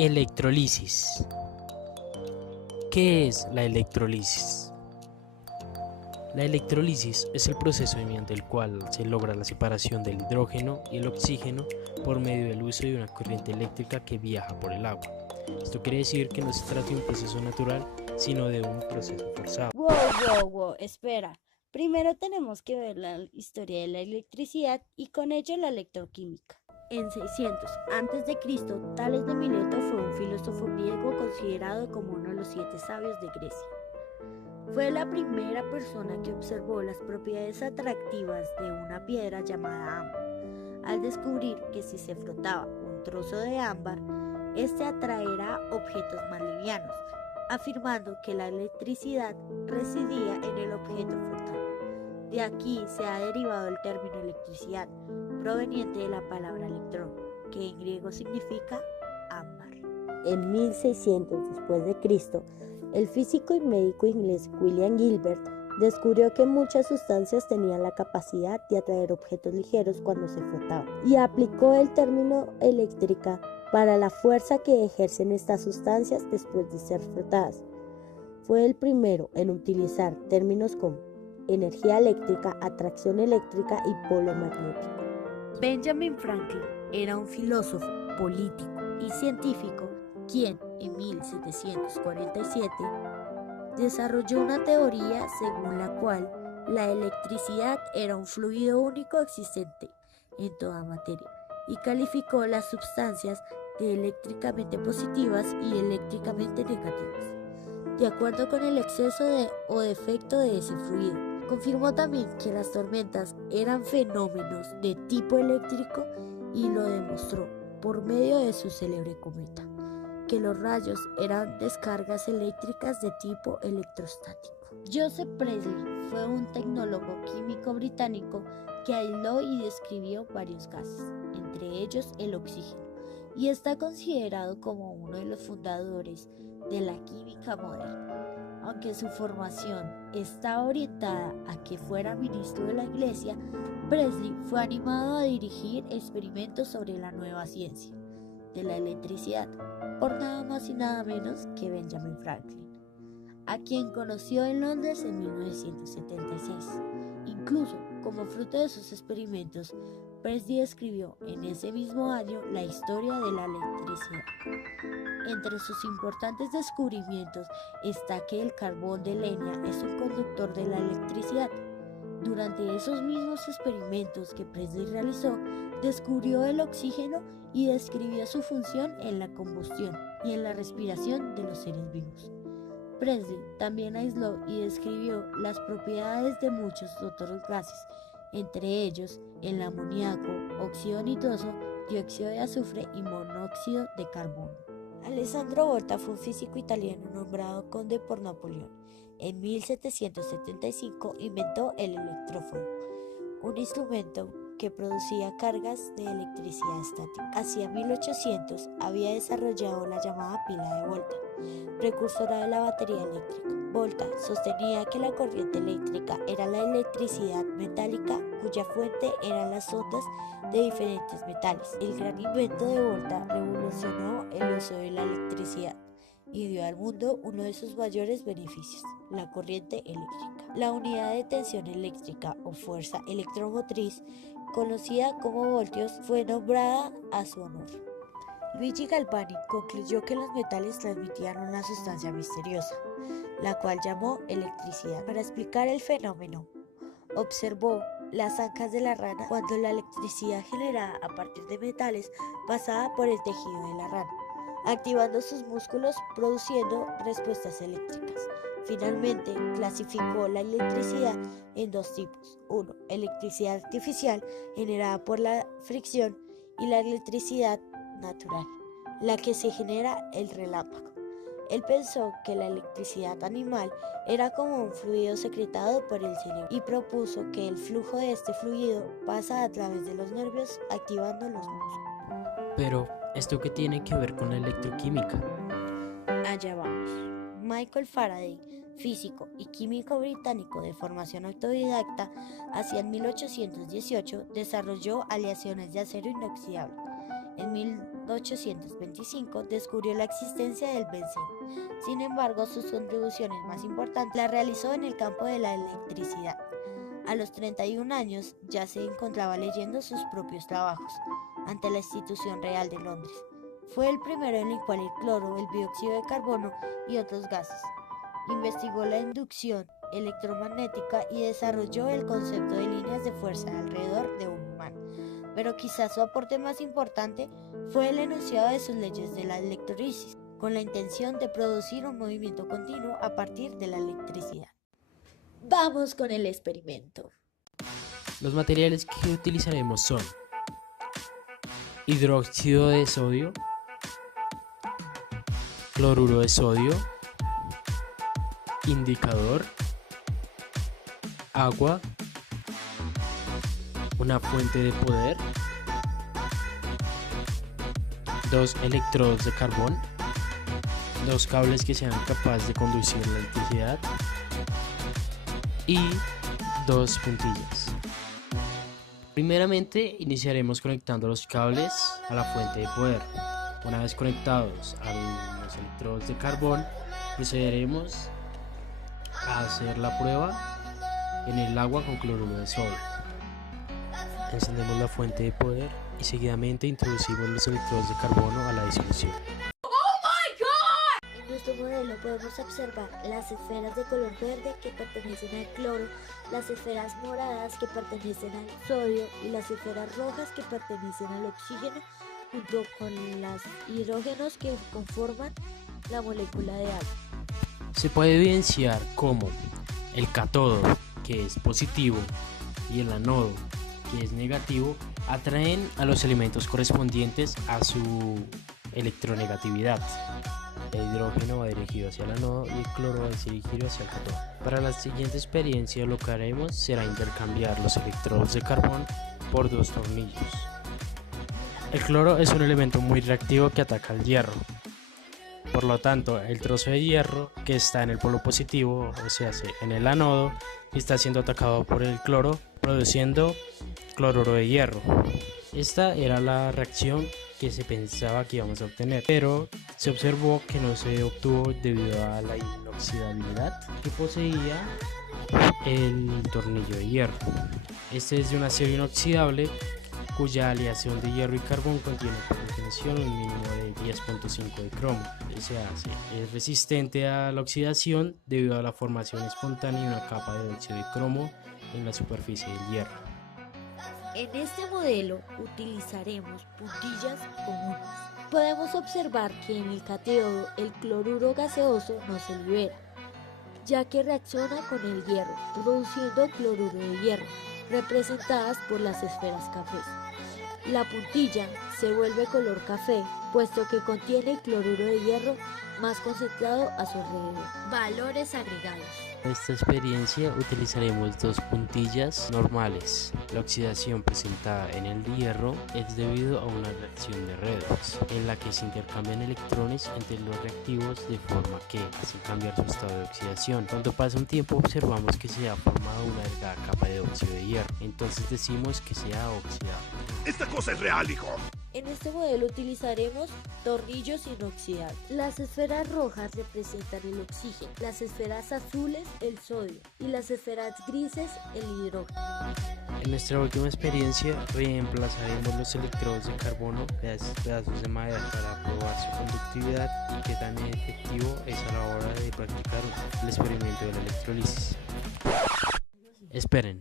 Electrolisis. ¿Qué es la electrolisis? La electrolisis es el proceso mediante el cual se logra la separación del hidrógeno y el oxígeno por medio del uso de una corriente eléctrica que viaja por el agua. Esto quiere decir que no se trata de un proceso natural, sino de un proceso forzado. Wow, espera. Primero tenemos que ver la historia de la electricidad y con ello la electroquímica. En 600 a.C., Tales de Mileto fue un filósofo griego considerado como uno de los 7 sabios de Grecia. Fue la primera persona que observó las propiedades atractivas de una piedra llamada ámbar, al descubrir que si se frotaba un trozo de ámbar, este atraerá objetos más livianos, afirmando que la electricidad residía en el objeto frotado. De aquí se ha derivado el término electricidad, proveniente de la palabra electrón, que en griego significa ámbar. En 1600 después de Cristo, el físico y médico inglés William Gilbert descubrió que muchas sustancias tenían la capacidad de atraer objetos ligeros cuando se frotaban y aplicó el término eléctrica para la fuerza que ejercen estas sustancias después de ser frotadas. Fue el primero en utilizar términos como energía eléctrica, atracción eléctrica y polo magnético. Benjamin Franklin era un filósofo, político y científico quien en 1747 desarrolló una teoría según la cual la electricidad era un fluido único existente en toda materia y calificó las sustancias de eléctricamente positivas y eléctricamente negativas, de acuerdo con el exceso o defecto de ese fluido. Confirmó también que las tormentas eran fenómenos de tipo eléctrico y lo demostró por medio de su célebre cometa, que los rayos eran descargas eléctricas de tipo electrostático. Joseph Priestley fue un tecnólogo químico británico que aisló y describió varios gases, entre ellos el oxígeno, y está considerado como uno de los fundadores de la química moderna. Aunque su formación estaba orientada a que fuera ministro de la Iglesia, Priestley fue animado a dirigir experimentos sobre la nueva ciencia de la electricidad por nada más y nada menos que Benjamin Franklin, a quien conoció en Londres en 1976. Incluso, como fruto de sus experimentos, Priestley escribió en ese mismo año la historia de la electricidad. Entre sus importantes descubrimientos está que el carbón de leña es un conductor de la electricidad. Durante esos mismos experimentos que Priestley realizó, descubrió el oxígeno y describió su función en la combustión y en la respiración de los seres vivos. Priestley también aisló y describió las propiedades de muchos otros gases, entre ellos el amoníaco, óxido nitroso, dióxido de azufre y monóxido de carbono. Alessandro Volta fue un físico italiano nombrado conde por Napoleón. En 1775 inventó el electrófono, un instrumento que producía cargas de electricidad estática. Hacia 1800 había desarrollado la llamada pila de Volta, precursora de la batería eléctrica. Volta sostenía que la corriente eléctrica era la electricidad metálica cuya fuente eran las ondas de diferentes metales. El gran invento de Volta revolucionó el uso de la electricidad y dio al mundo uno de sus mayores beneficios, la corriente eléctrica. La unidad de tensión eléctrica o fuerza electromotriz, conocida como voltios, fue nombrada a su honor. Luigi Galvani concluyó que los metales transmitían una sustancia misteriosa, la cual llamó electricidad. Para explicar el fenómeno, observó las ancas de la rana cuando la electricidad generada a partir de metales pasaba por el tejido de la rana, activando sus músculos, produciendo respuestas eléctricas. Finalmente, clasificó la electricidad en 2 tipos. 1. Electricidad artificial, generada por la fricción, y la electricidad natural, la que se genera el relámpago. Él pensó que la electricidad animal era como un fluido secretado por el cerebro y propuso que el flujo de este fluido pasa a través de los nervios activando los músculos. Pero, ¿esto qué tiene que ver con la electroquímica? Allá vamos. Michael Faraday, físico y químico británico de formación autodidacta, hacia el 1818 desarrolló aleaciones de acero inoxidable. En 1825 descubrió la existencia del benceno. Sin embargo, sus contribuciones más importantes las realizó en el campo de la electricidad. A los 31 años ya se encontraba leyendo sus propios trabajos ante la Institución Real de Londres. Fue el primero en el cual el cloro, el dióxido de carbono y otros gases. Investigó la inducción electromagnética y desarrolló el concepto de líneas de fuerza alrededor de un imán. Pero quizás su aporte más importante fue el enunciado de sus leyes de la electrólisis, con la intención de producir un movimiento continuo a partir de la electricidad. Vamos con el experimento. Los materiales que utilizaremos son hidróxido de sodio, cloruro de sodio, indicador, agua, una fuente de poder, 2 electrodos de carbón, 2 cables que sean capaces de conducir la electricidad y 2 puntillas. Primeramente iniciaremos conectando los cables a la fuente de poder. Una vez conectados a los electrodos de carbón, procederemos a hacer la prueba en el agua con cloruro de sodio. Encendemos la fuente de poder y seguidamente introducimos los electrodos de carbono a la disolución. En nuestro modelo podemos observar las esferas de color verde que pertenecen al cloro, las esferas moradas que pertenecen al sodio y las esferas rojas que pertenecen al oxígeno, junto con los hidrógenos que conforman la molécula de agua. Se puede evidenciar cómo el cátodo, que es positivo, y el anodo, que es negativo, atraen a los elementos correspondientes a su electronegatividad. El hidrógeno va dirigido hacia el anodo y el cloro va dirigido hacia el cátodo. Para la siguiente experiencia lo que haremos será intercambiar los electrodos de carbón por 2 tornillos. El cloro es un elemento muy reactivo que ataca al hierro. Por lo tanto, el trozo de hierro que está en el polo positivo, o sea, en el anodo, está siendo atacado por el cloro, produciendo cloruro de hierro. Esta era la reacción que se pensaba que íbamos a obtener, pero se observó que no se obtuvo debido a la inoxidabilidad que poseía el tornillo de hierro. Este es de un acero inoxidable cuya aleación de hierro y carbón contiene por definición un mínimo de 10.5 de cromo. Es resistente a la oxidación debido a la formación espontánea de una capa de dióxido de cromo en la superficie del hierro. En este modelo utilizaremos puntillas comunes. Podemos observar que en el catéodo el cloruro gaseoso no se libera, ya que reacciona con el hierro, produciendo cloruro de hierro, representadas por las esferas cafés. La puntilla se vuelve color café, puesto que contiene cloruro de hierro más concentrado a su alrededor. Valores agregados. En esta experiencia utilizaremos 2 puntillas normales. La oxidación presentada en el hierro es debido a una reacción de redox, en la que se intercambian electrones entre los reactivos de forma que hacen cambiar su estado de oxidación. Cuando pasa un tiempo observamos que se ha formado una delgada capa de óxido de hierro, entonces decimos que se ha oxidado. ¡Esta cosa es real, hijo! En este modelo utilizaremos tornillos inoxidables. Las esferas rojas representan el oxígeno, las esferas azules el sodio y las esferas grises el hidrógeno. En nuestra última experiencia reemplazaremos los electrodos de carbono, pedazos de madera, para probar su conductividad y qué tan efectivo es a la hora de practicar el experimento de la electrólisis. Esperen.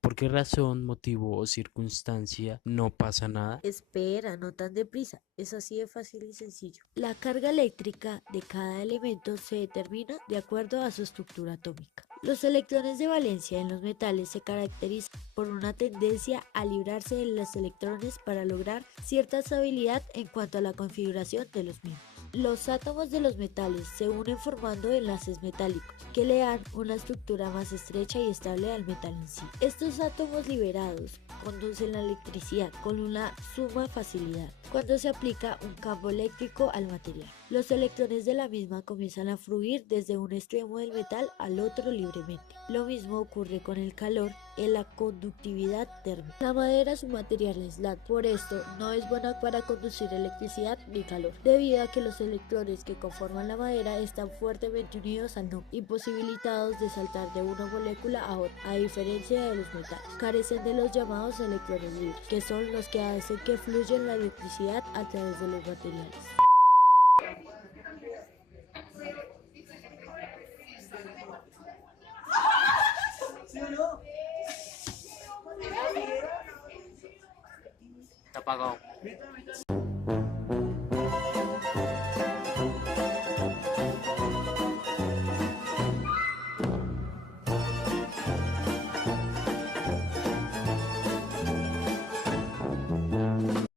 ¿Por qué razón, motivo o circunstancia no pasa nada? Espera, no tan deprisa, es así de fácil y sencillo. La carga eléctrica de cada elemento se determina de acuerdo a su estructura atómica. Los electrones de valencia en los metales se caracterizan por una tendencia a librarse de los electrones para lograr cierta estabilidad en cuanto a la configuración de los mismos. Los átomos de los metales se unen formando enlaces metálicos que le dan una estructura más estrecha y estable al metal en sí. Estos átomos liberados conducen la electricidad con una suma facilidad cuando se aplica un campo eléctrico al material. Los electrones de la misma comienzan a fluir desde un extremo del metal al otro libremente. Lo mismo ocurre con el calor en la conductividad térmica. La madera es un material aislante, por esto no es buena para conducir electricidad ni calor, debido a que los electrones que conforman la madera están fuertemente unidos al núcleo, imposibilitados de saltar de una molécula a otra, a diferencia de los metales. Carecen de los llamados electrones libres, que son los que hacen que fluya la electricidad a través de los materiales. Está apagado.